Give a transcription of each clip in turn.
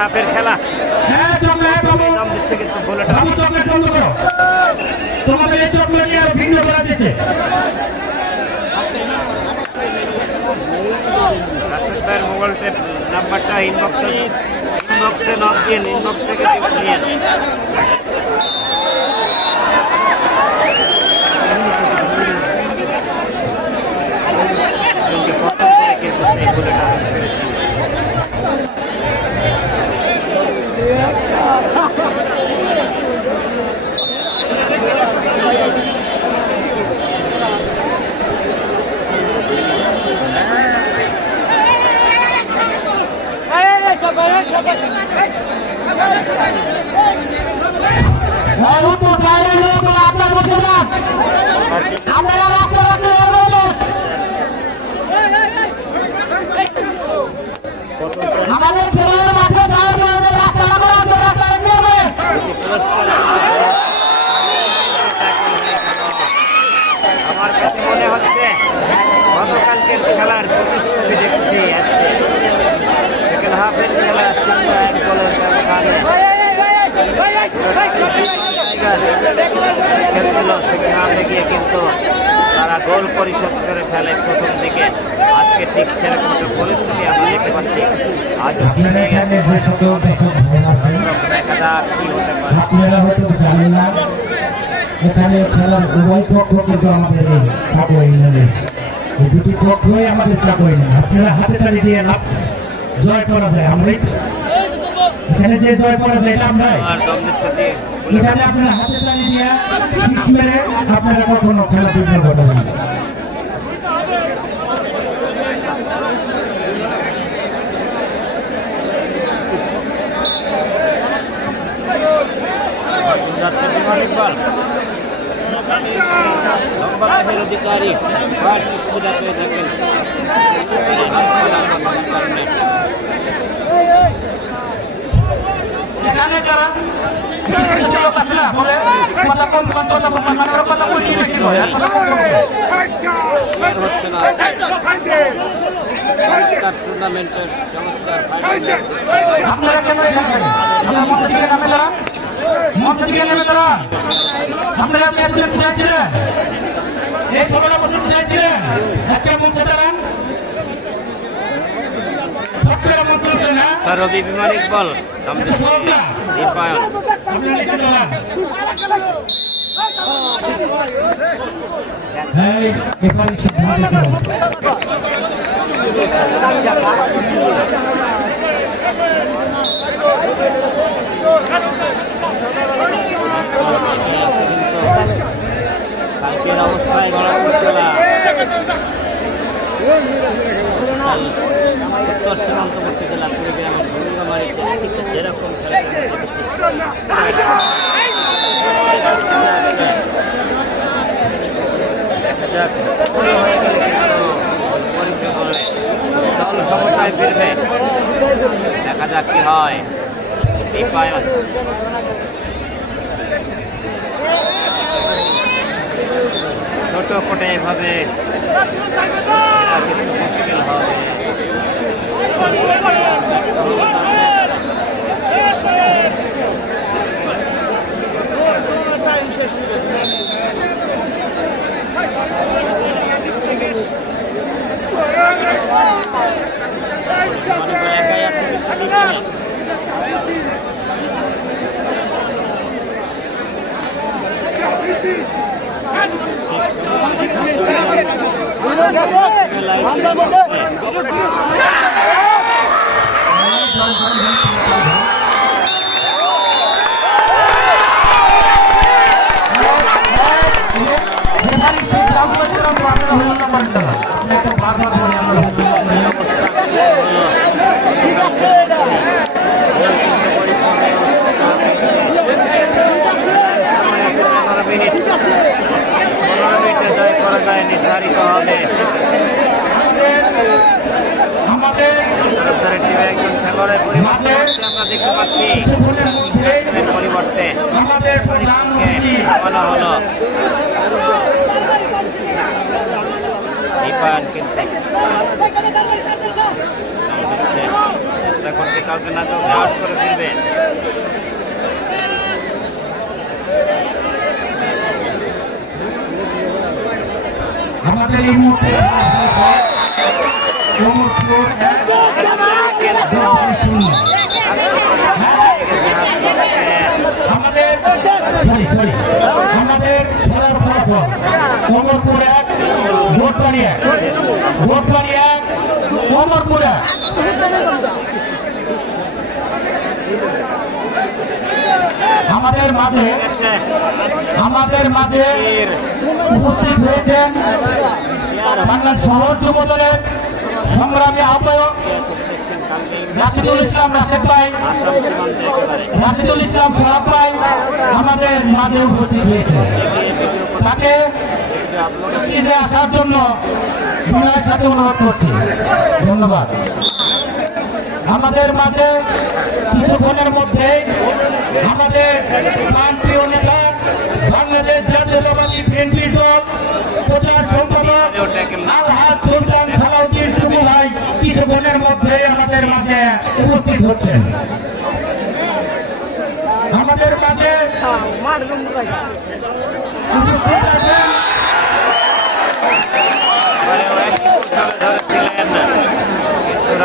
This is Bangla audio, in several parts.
হাফের খেলা। হ্যাঁ দম দিচ্ছে কিন্তু তোমাদের এই চকলেট নিয়ে আরও ভিন্ন করা দিচ্ছে রাশেদ ভাইয়ের মোবাইলটের নাম্বারটা ইনবক্সে ইনবক্সে নক দিয়ে ইনবক্স থেকে নিয়ে নিন। কিন্তু প্রথম থেকে কিন্তু সেই বুলেট আউট করেছে। বাবু তো বাইরে লোক আপনার বসে না আপনারা রাখতে রাখতে আমাদের খেলোয়াড় মাঠে যাওয়ার জন্য রাস্তা লাগা আছে রাস্তা নিয়ে হবে আমার কাছে মনে হচ্ছে গতকালকের খেলার প্রতিশ্রুতি দেখছি আজকে সেকেন্ড হাফের খেলা শূন্য এক গোলের ব্যবধানে টাইগার খেলছিল সেকেন্ড হাফে গিয়ে কিন্তু তারা গোল পরিশোধ করে ফেলে প্রথম দিকে। আজকে ঠিক সেরকম একটা পরিস্থিতি আমরা দেখতে পাচ্ছি। আজ এখানে দেখা যাক কি হতে পারে? খেলার উভয় পক্ষ কিন্তু আমাদের কাপড় দুটি পক্ষই আমাদের ইংল্যান্ড আপনারা হাতে তালি দিয়ে না জয় করা যায় আমরাই এখানে যে জয় করা যায় এটা আমরাই। এখানে আপনারা হাতে তালি দিয়ে ঠিক মেরে আপনারা কখনো খেলা বিঘ্ন ঘটাবেন না। যাচ্ছে বিমান ইকবাল দেহের অধিকারী বাড়তি সুবিধা পেয়ে থাকেন। কারণে এখানে যারা লোক আছে না বলে কথা কোন কথা মানে ওরা কথা বেশি হয় হচ্ছে না। টুর্নামেন্টের চমৎকার আপনারা কেন এখানে? আপনারা এই ষোলোটা বছর চাইছিলেন আজকে আপনারা মঞ্চ উঠলেন স্যার রবি বিমান ইকবাল দীপায়ন। আপনারা নিচে দাঁড়ান এই এখানে সিদ্ধান্ত দিতে হবে। কালকের অবস্থায় গড়াচ্ছে খেলা কাল উত্তর ফিরবে দেখা যাক কি হয় দীপায়ন ছোট কোটে এভাবে খেলা কিন্তু মুশকিল হবে মনে করে একাই নির্ধারিত হবে আমাদের টিমে একজন আমরা দেখতে পাচ্ছি। পরিবর্তে নামানো হলো দীপায়ন কিন্তু চেষ্টা করছে কাউকে না কাউকে আউট করে ফিরবে আমাদের এই মুহূর্তে। আমাদের সরি সরি আমাদের খেলার ফলাফল। কমরপুর এক ভোটবাড়ি এক ভোটবাড়ি এক কমরপুর এক। আমাদের মাঝে আমাদের মাঝে উপস্থিত হয়েছেন বাংলা শহর যুব দলের সংগ্রামী আহ্বায়ক রাশিদুল ইসলাম রাশেদ ভাই, রাশিদুল ইসলাম সাহাব ভাই আমাদের মাঝে উপস্থিত হয়েছে তাকে আসার জন্য সাথে অনুরোধ করছি। ধন্যবাদ। আমাদের মাঝে কিছুক্ষণের মধ্যে আমাদের প্রান্তীয় নেতা, বাংলাদেশ জাতীয়তাবাদী বিএনপি দল, প্রচার সম্পাদক আলহাজ সুলতান সালাউদ্দিন টুকু ভাই কিছুক্ষণের মধ্যে আমাদের মাঝে উপস্থিত হচ্ছেন। আমাদের মাঝে উপস্থিত আছেন মানে ও একই কৌশলে ধরেছিলেন কিন্তু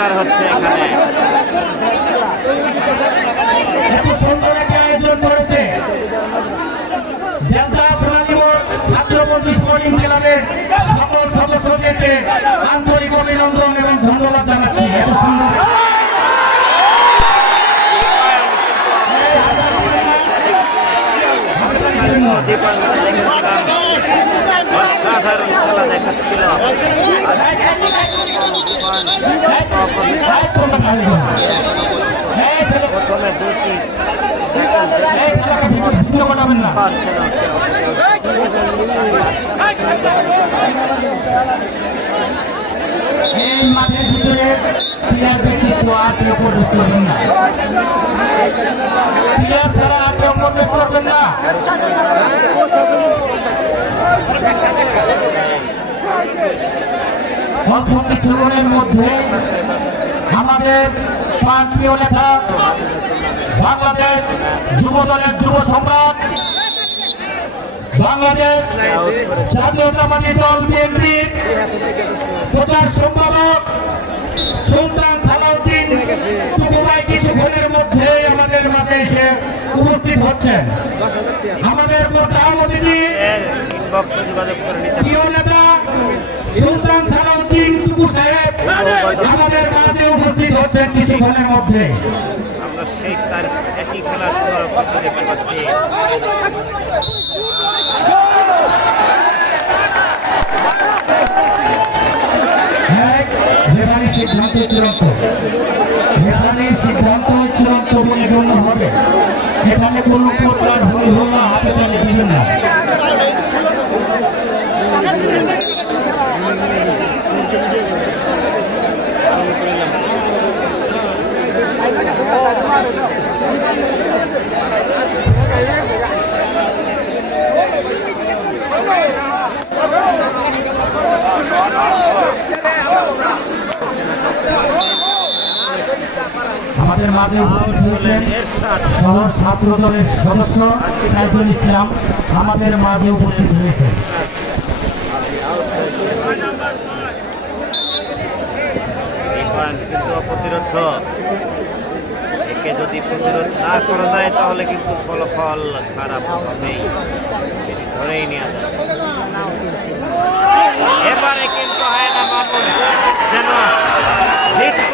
প্রচার হচ্ছে এখানে। দেখাচ্ছিল প্রথমে দুটি এই মাঠের আর কেউ প্রবেশ করবেন না প্লেয়ার ছাড়া আর কেউ করবেন না অল্প কিছুক্ষণের মধ্যে আমাদের প্রান্তীয় নেতা বাংলাদেশ যুব দলের যুব সম্রাট বাংলাদেশ জাতীয়তাবাদী দল বিএনপি প্রচার সম্পাদক সুলতান সালাউদ্দিন টুকুভাই কিছুক্ষণের মধ্যে আমাদের মাঝে এসে উপস্থিত হচ্ছেন। আমাদের প্রধান অতিথি প্রিয় নেতা সুলতান আমাদের মাঝে উপস্থিত হচ্ছেন কিছুক্ষণের মধ্যে। আমরা সেই তার একই খেলার দেখতে পাচ্ছি। রেফারির সিদ্ধান্ত চূড়ান্ত। রেফারির সিদ্ধান্ত চূড়ান্ত বলে গণ্য হবে। এখানে কোনো প্রকার ভুল না দিবেন না। আমাদের মাঝে উপস্থিত হয়েছেন শহর ছাত্র দলের সদস্য সাইদুল ইসলাম আমাদের মাঝে উপস্থিত হয়েছে। অপ্রতিরোধ একে যদি প্রতিরোধ না করা যায়, তাহলে কিন্তু ফলাফল খারাপ হবেই। এটি ধরেই নেওয়া এবারে কিন্তু হয় না যেন